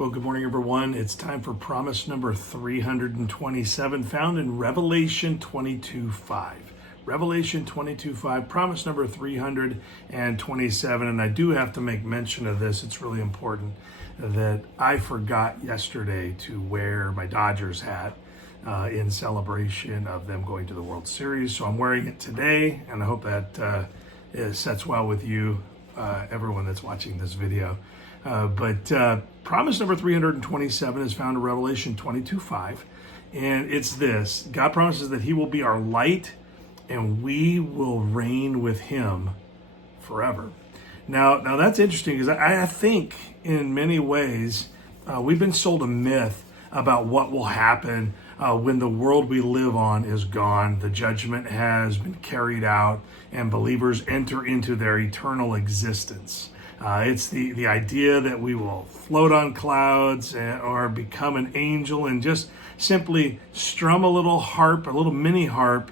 Well, good morning, everyone. It's time for promise number 327, found in Revelation 22:5. Revelation 22:5, promise number 327. And I do have to make mention of this. It's really important that I forgot yesterday to wear my Dodgers hat in celebration of them going to the World Series. So I'm wearing it today, and I hope that it sets well with you, everyone that's watching this video. But promise number 327 is found in Revelation 22:5, and it's this: God promises that He will be our light, and we will reign with Him forever. Now that's interesting, because I think in many ways we've been sold a myth about what will happen when the world we live on is gone. The judgment has been carried out, and believers enter into their eternal existence. It's the idea that we will float on clouds or become an angel and just simply strum a little harp, a little mini harp,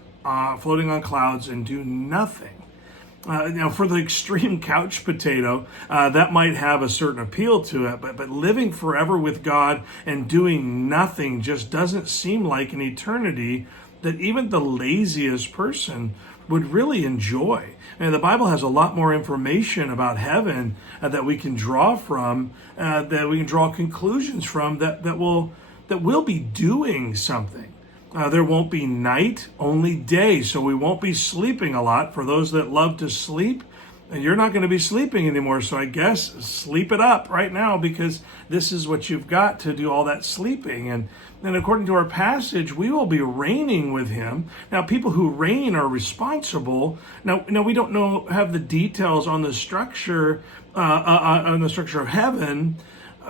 floating on clouds and do nothing. Now, for the extreme couch potato, that might have a certain appeal to it, but living forever with God and doing nothing just doesn't seem like an eternity that even the laziest person would really enjoy. And the Bible has a lot more information about heaven that we can draw from, that we can draw conclusions from, that we'll be doing something. There won't be night, only day. So we won't be sleeping a lot. For those that love to sleep, you're not going to be sleeping anymore. So I guess sleep it up right now, because this is what you've got to do all that sleeping. And according to our passage, we will be reigning with Him. Now, people who reign are responsible. Now we don't have the details on the structure, of heaven,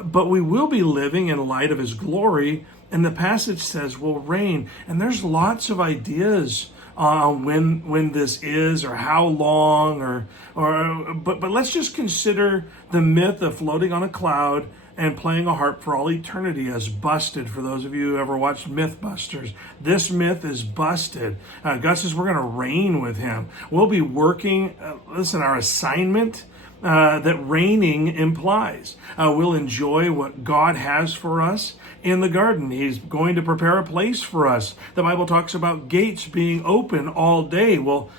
but we will be living in light of His glory. And the passage says we'll reign. And there's lots of ideas on when this is, or how long, but let's just consider the myth of floating on a cloud and playing a harp for all eternity as busted. For those of you who ever watched Mythbusters, this myth is busted. God says we're going to reign with Him. We'll be working, our assignment that reigning implies. We'll enjoy what God has for us in the garden. He's going to prepare a place for us. The Bible talks about gates being open all day. Well,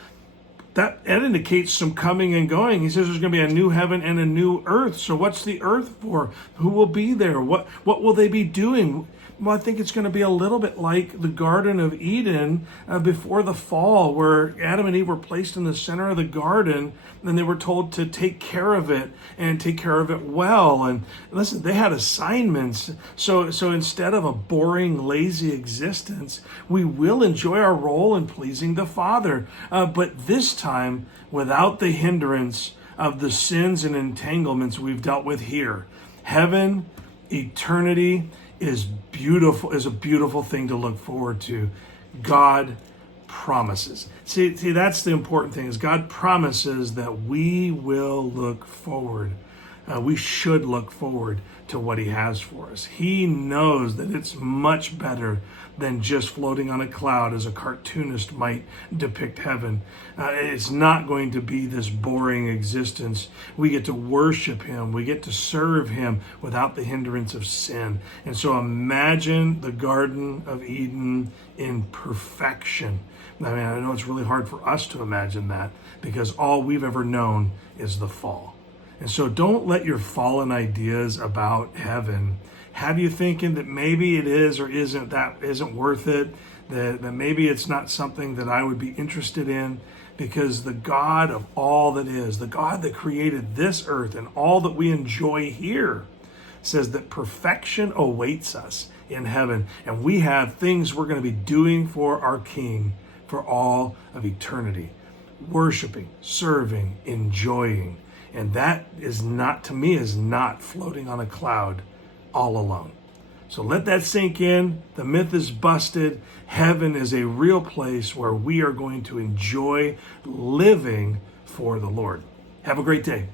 that indicates some coming and going. He says there's going to be a new heaven and a new earth. So what's the earth for? Who will be there? What will they be doing? Well, I think it's going to be a little bit like the Garden of Eden before the fall, where Adam and Eve were placed in the center of the garden, and they were told to take care of it and take care of it well. And listen, they had assignments. So instead of a boring, lazy existence, we will enjoy our role in pleasing the Father. But this time, without the hindrance of the sins and entanglements we've dealt with here. Heaven, eternity, is a beautiful thing to look forward to. God promises. See, that's the important thing, is God promises that we will look forward. We should look forward to what He has for us. He knows that it's much better than just floating on a cloud, as a cartoonist might depict heaven. It's not going to be this boring existence. We get to worship Him. We get to serve Him without the hindrance of sin. And so imagine the Garden of Eden in perfection. I mean, I know it's really hard for us to imagine that, because all we've ever known is the fall. And so don't let your fallen ideas about heaven have you thinking that maybe it is or isn't worth it, that maybe it's not something that I would be interested in, because the God of all that is, the God that created this earth and all that we enjoy here, says that perfection awaits us in heaven. And we have things we're going to be doing for our King for all of eternity. Worshiping, serving, enjoying. And that is not, to me, is not floating on a cloud all alone. So let that sink in. The myth is busted. Heaven is a real place where we are going to enjoy living for the Lord. Have a great day.